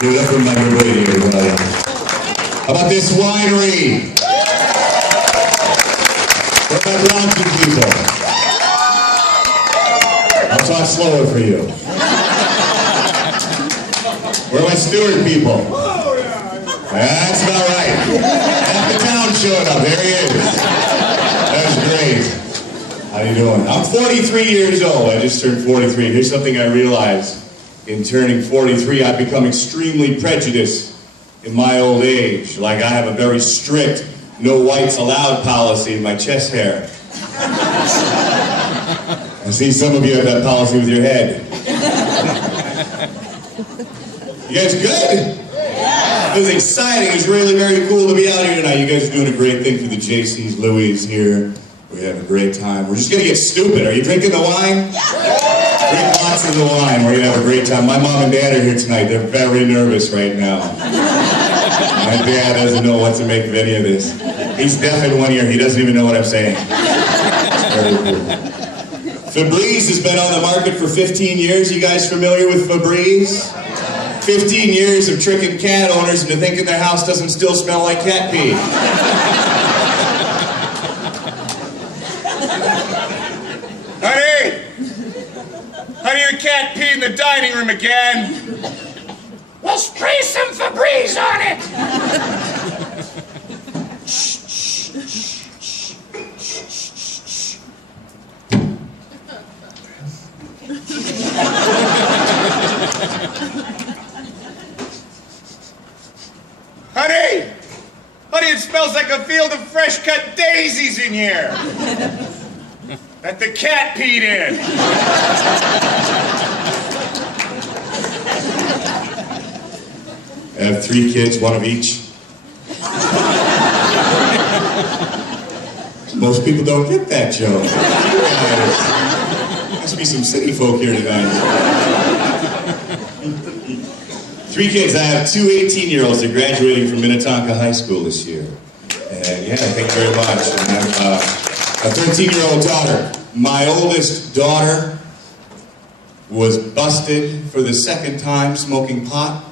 Give it up for my good lady, everybody. How about this winery? What about Lamprecht people? I'll talk slower for you. Where are my Stewart people? That's about right. Half the town showed up. There he is. That was great. How you doing? I'm 43 years old. I just turned 43. Here's something I realized. In turning 43, I've become extremely prejudiced in my old age. Like I have a very strict no whites allowed policy in my chest hair. I see some of you have that policy with your head. You guys good? Yeah. It was exciting. It was really very cool to be out here tonight. You guys are doing a great thing for the JC's. Louis here. We have a great time. We're just going to get stupid. Are you drinking the wine? Yeah. Drink lots of the wine. We're going to have a great time. My mom and dad are here tonight. They're very nervous right now. My dad doesn't know what to make of any of this. He's deaf in one ear. He doesn't even know what I'm saying. Very cool. Febreze has been on the market for 15 years. You guys familiar with Febreze? 15 years of tricking cat owners into thinking their house doesn't still smell like cat pee. Honey, your cat peed in the dining room again. We'll spray some Febreze on it. Honey, it smells like a field of fresh-cut daisies in here. That the cat peed in. I have 3 kids, one of each. Most people don't get that joke. Must be some city folk here tonight. 3 kids. I have 2 18-year-olds. They're graduating from Minnetonka High School this year. And yeah, thank you very much. And I have a 13-year-old daughter. My oldest daughter was busted for the 2nd time smoking pot.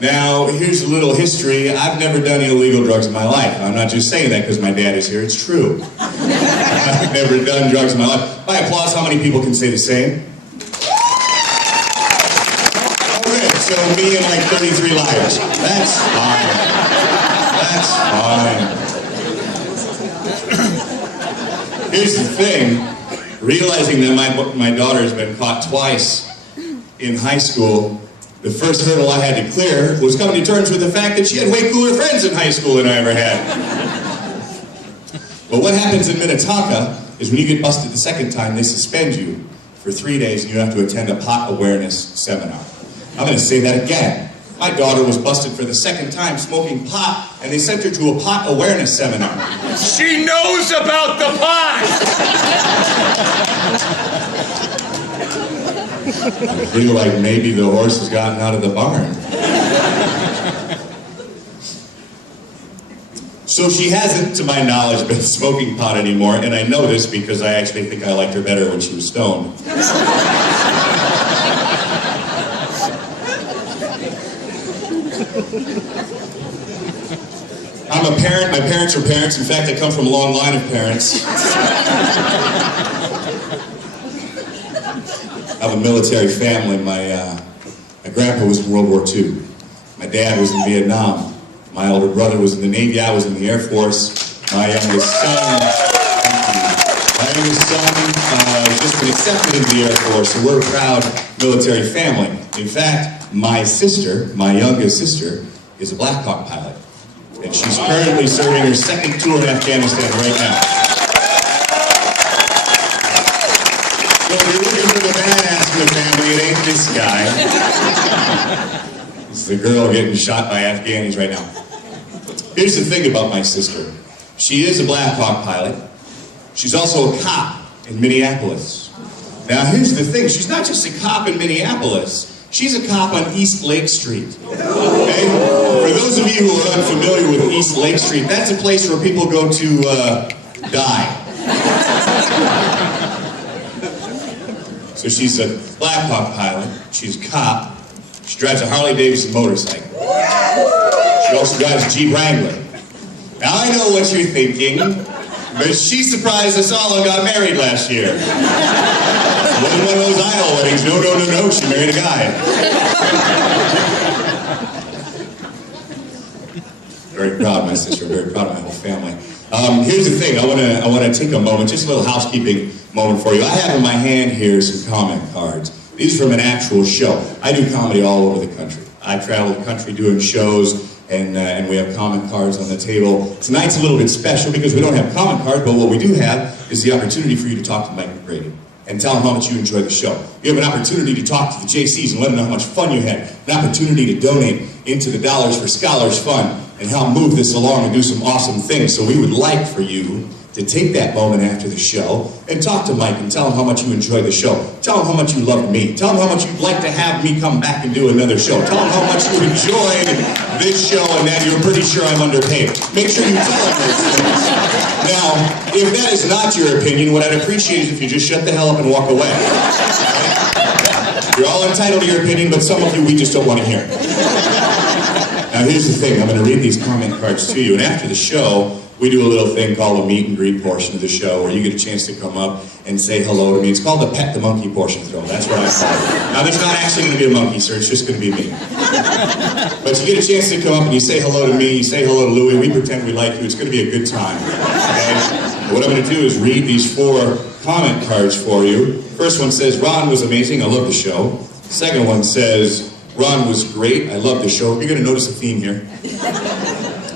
Now, here's a little history. I've never done illegal drugs in my life. I'm not just saying that because my dad is here. It's true. I've never done drugs in my life. By applause, how many people can say the same? Okay, so me and like 33 liars. That's fine. That's fine. Here's the thing. Realizing that my daughter's been caught twice in high school, the first hurdle I had to clear was coming to terms with the fact that she had way cooler friends in high school than I ever had. But what happens in Minnetonka is when you get busted the 2nd time, they suspend you for 3 days and you have to attend a pot awareness seminar. I'm going to say that again. My daughter was busted for the 2nd time smoking pot, and they sent her to a pot awareness seminar. She knows about the pot! I feel like maybe the horse has gotten out of the barn. So she hasn't, to my knowledge, been smoking pot anymore, and I know this because I actually think I liked her better when she was stoned. I'm a parent. My parents are parents. In fact, I come from a long line of parents. I have a military family. My grandpa was in World War II. My dad was in Vietnam. My older brother was in the Navy. I was in the Air Force. My youngest son, has just been accepted into the Air Force, so we're a proud military family. In fact, my sister, my youngest sister, is a Black Hawk pilot, and she's currently serving her 2nd tour in Afghanistan right now. So if you're looking for the badass in the family, it ain't this guy. It's the girl getting shot by Afghanis right now. Here's the thing about my sister. She is a Black Hawk pilot. She's also a cop in Minneapolis. Now here's the thing, she's not just a cop in Minneapolis, she's a cop on East Lake Street. Okay? For those of you who are unfamiliar with East Lake Street, that's a place where people go to die. So she's a Black Hawk pilot, she's a cop, She drives a Harley-Davidson motorcycle. She also drives a Jeep Wrangler. Now I know what you're thinking, but she surprised us all and got married last year. It wasn't one of those idol weddings. No, no, no, no. She married a guy. Very proud of my sister. Very proud of my whole family. Here's the thing. I want to take a moment, just a little housekeeping moment for you. I have in my hand here some comment cards. These are from an actual show. I do comedy all over the country. I travel the country doing shows, and we have comment cards on the table. Tonight's a little bit special because we don't have comment cards, but what we do have is the opportunity for you to talk to Mike McGrady and tell him how much you enjoy the show. You have an opportunity to talk to the JCs and let them know how much fun you had. An opportunity to donate into the Dollars for Scholars Fund and help move this along and do some awesome things. So we would like for you to take that moment after the show and talk to Mike and tell him how much you enjoy the show. Tell him how much you love me. Tell him how much you'd like to have me come back and do another show. Tell him how much you enjoyed this show and that you're pretty sure I'm underpaid. Make sure you tell him those things. Now, if that is not your opinion, what I'd appreciate is if you just shut the hell up and walk away. You're all entitled to your opinion, but some of you we just don't want to hear. Now here's the thing, I'm going to read these comment cards to you, and after the show, we do a little thing called a meet and greet portion of the show where you get a chance to come up and say hello to me. It's called the pet the monkey portion throw. That's what I call it. Now there's not actually going to be a monkey, sir. It's just going to be me. But you get a chance to come up and you say hello to me, you say hello to Louie, we pretend we like you. It's going to be a good time. Okay? What I'm going to do is read these 4 comment cards for you. First one says, Ron was amazing. I love the show. Second one says, Ron was great. I love the show. You're going to notice a theme here.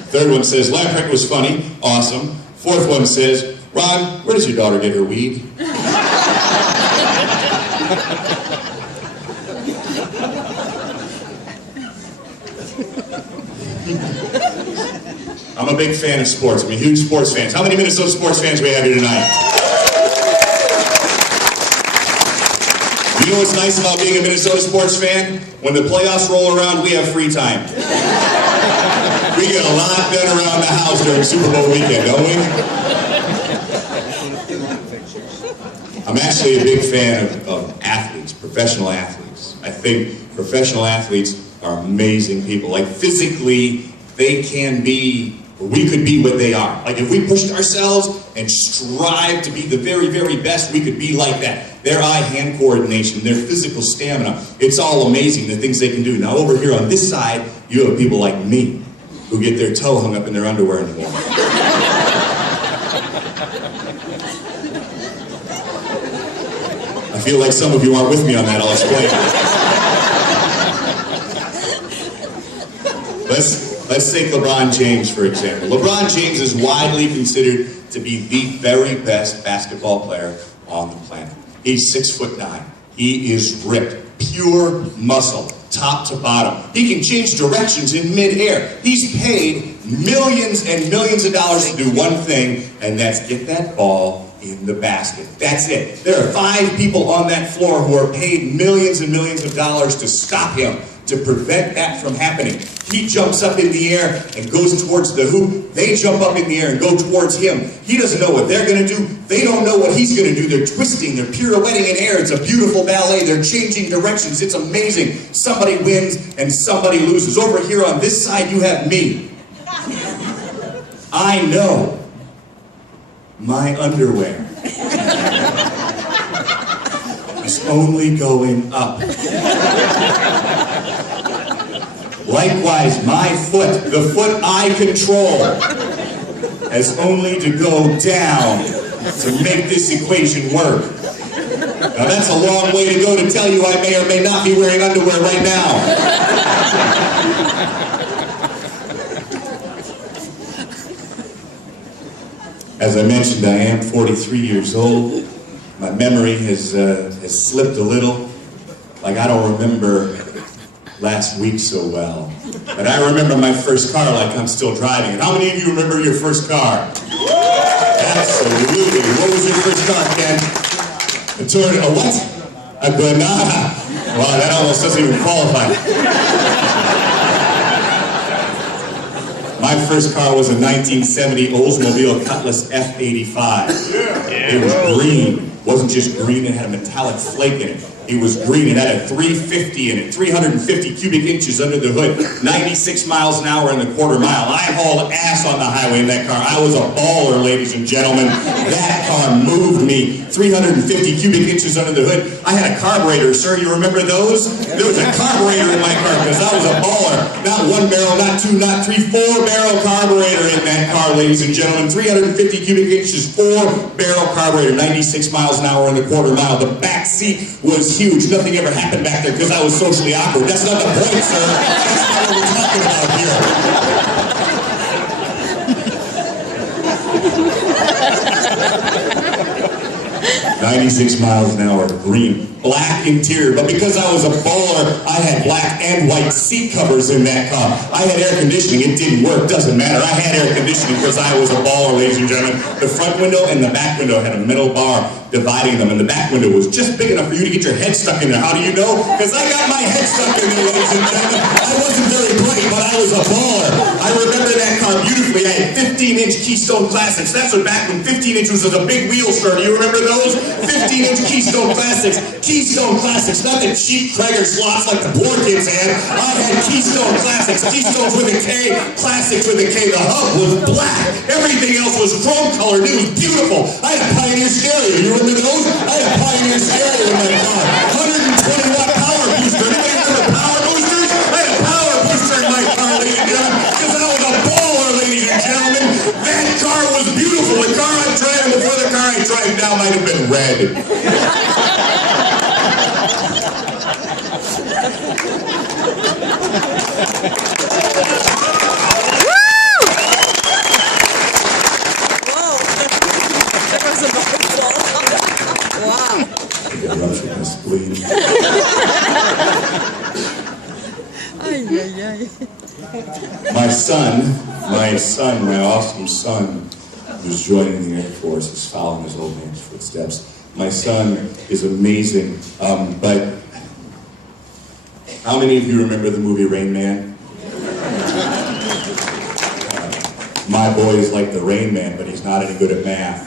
Third one says, Lamprecht was funny, awesome. Fourth one says, Ron, where does your daughter get her weed? I'm a big fan of sports. I'm a huge sports fan. How many Minnesota sports fans we have here tonight? You know what's nice about being a Minnesota sports fan? When the playoffs roll around, we have free time. We get a lot done around the house during Super Bowl weekend, don't we? I'm actually a big fan of athletes, professional athletes. I think professional athletes are amazing people. Like physically, they can be, we could be what they are. Like if we pushed ourselves and strived to be the very, very best, we could be like that. Their eye-hand coordination, their physical stamina, it's all amazing, the things they can do. Now over here on this side, you have people like me, who get their toe hung up in their underwear in the morning. I feel like some of you aren't with me on that, I'll explain. Let's take LeBron James, for example. LeBron James is widely considered to be the very best basketball player on the planet. He's 6'9". He is ripped, pure muscle. Top to bottom. He can change directions in mid-air. He's paid millions and millions of dollars to do one thing, and that's get that ball in the basket. That's it. There are 5 people on that floor who are paid millions and millions of dollars to stop him, to prevent that from happening. He jumps up in the air and goes towards the hoop. They jump up in the air and go towards him. He doesn't know what they're going to do. They don't know what he's going to do. They're twisting. They're pirouetting in air. It's a beautiful ballet. They're changing directions. It's amazing. Somebody wins and somebody loses. Over here on this side, you have me. I know my underwear is only going up. Likewise, my foot, the foot I control, has only to go down to make this equation work. Now that's a long way to go to tell you I may or may not be wearing underwear right now. As I mentioned, I am 43 years old. My memory has slipped a little. Like I don't remember last week so well. But I remember my first car like I'm still driving it. How many of you remember your first car? Absolutely. What was your first car, Ken? A Toyota, a what? A Granada. Wow, that almost doesn't even qualify. My first car was a 1970 Oldsmobile Cutlass F85. It was green. It wasn't just green, it had a metallic flake in it. It was green. It had a 350 in it, 350 cubic inches under the hood, 96 miles an hour in the quarter mile. I hauled ass on the highway in that car. I was a baller, ladies and gentlemen. That car moved me. 350 cubic inches under the hood. I had a carburetor, sir. You remember those? There was a carburetor in my car because I was a baller. Not one barrel, not two, not three, 4-barrel carburetor in that car, ladies and gentlemen. 350 cubic inches, 4-barrel carburetor, 96 miles an hour in the quarter mile. The back seat was huge. Nothing ever happened back there because I was socially awkward. That's not the point, sir. That's not what we're talking about here. 96 miles an hour, green, black interior, but because I was a baller, I had black and white seat covers in that car. I had air conditioning, it didn't work, doesn't matter. I had air conditioning because I was a baller, ladies and gentlemen. The front window and the back window had a metal bar dividing them, and the back window was just big enough for you to get your head stuck in there. How do you know? Because I got my head stuck in there, ladies and gentlemen. I wasn't very bright, but I was a baller. I remember that car beautifully. I had 15-inch Keystone Classics. That's what back when 15 inches was a big wheel, sir. Do you remember those? 15-inch Keystone Classics. Keystone Classics, not the cheap Krager slots like the poor kids had. I had Keystone Classics. Keystones with a K, Classics with a K. The hub was black. Everything else was chrome colored. It was beautiful. I had a Pioneer stereo. You remember those? I had a Pioneer stereo in my car. 120 watt power booster. Anybody remember power boosters? I had a power booster in my car, ladies and gentlemen, because I was a baller, ladies and gentlemen. That car was beautiful. The car I'm driving before the car I drive now might have been red. Eruption of spleen. My awesome son, who's joining the Air Force, is following his old man's footsteps. My son is amazing, but how many of you remember the movie Rain Man? My boy is like the Rain Man, but he's not any good at math.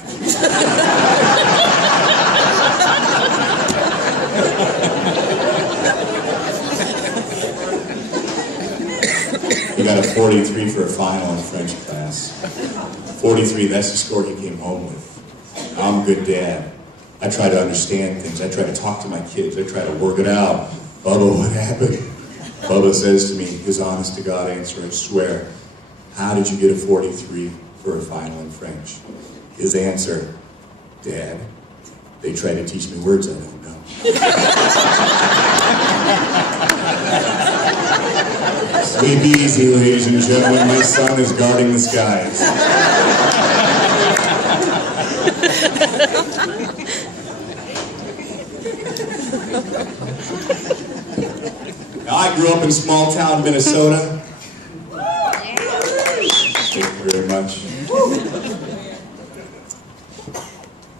He got a 43 for a final in French class. 43, that's the score he came home with. I'm a good dad. I try to understand things. I try to talk to my kids. I try to work it out. Bubba, what happened? Bubba says to me, his honest to God answer, I swear, how did you get a 43 for a final in French? His answer, Dad, they try to teach me words I don't know. Sleep easy, ladies and gentlemen. My son is guarding the skies. Now, I grew up in small town Minnesota. Thank you very much.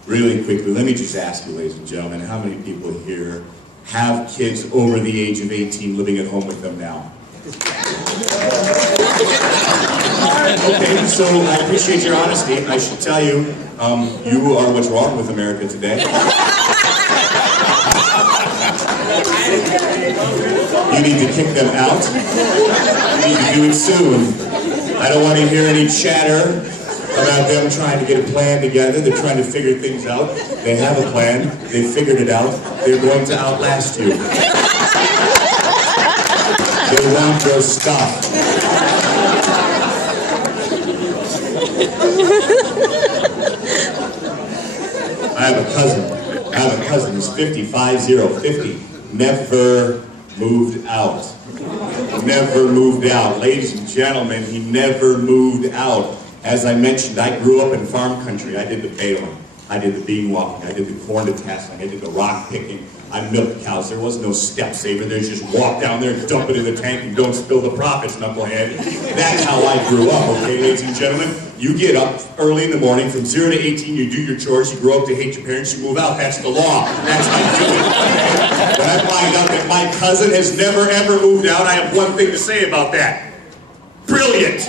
Really quickly, let me just ask you, ladies and gentlemen, how many people here have kids over the age of 18 living at home with them now? Okay, so I appreciate your honesty. I should tell you, you are what's wrong with America today. You need to kick them out. You need to do it soon. I don't want to hear any chatter about them trying to get a plan together. They're trying to figure things out. They have a plan. They figured it out. They're going to outlast you. They want your stuff. I have a cousin who's 50, never moved out. Never moved out. Ladies and gentlemen, he never moved out. As I mentioned, I grew up in farm country. I did the baling, I did the bean walking, I did the corn detasseling, I did the rock picking. I milked cows. There was no step saver. There's just walk down there, dump it in the tank, and don't spill the profits, knucklehead. That's how I grew up, okay, ladies and gentlemen? You get up early in the morning, from 0 to 18, you do your chores, you grow up to hate your parents, you move out. That's the law. That's how you do it, okay? When I find out that my cousin has never, ever moved out, I have one thing to say about that. Brilliant!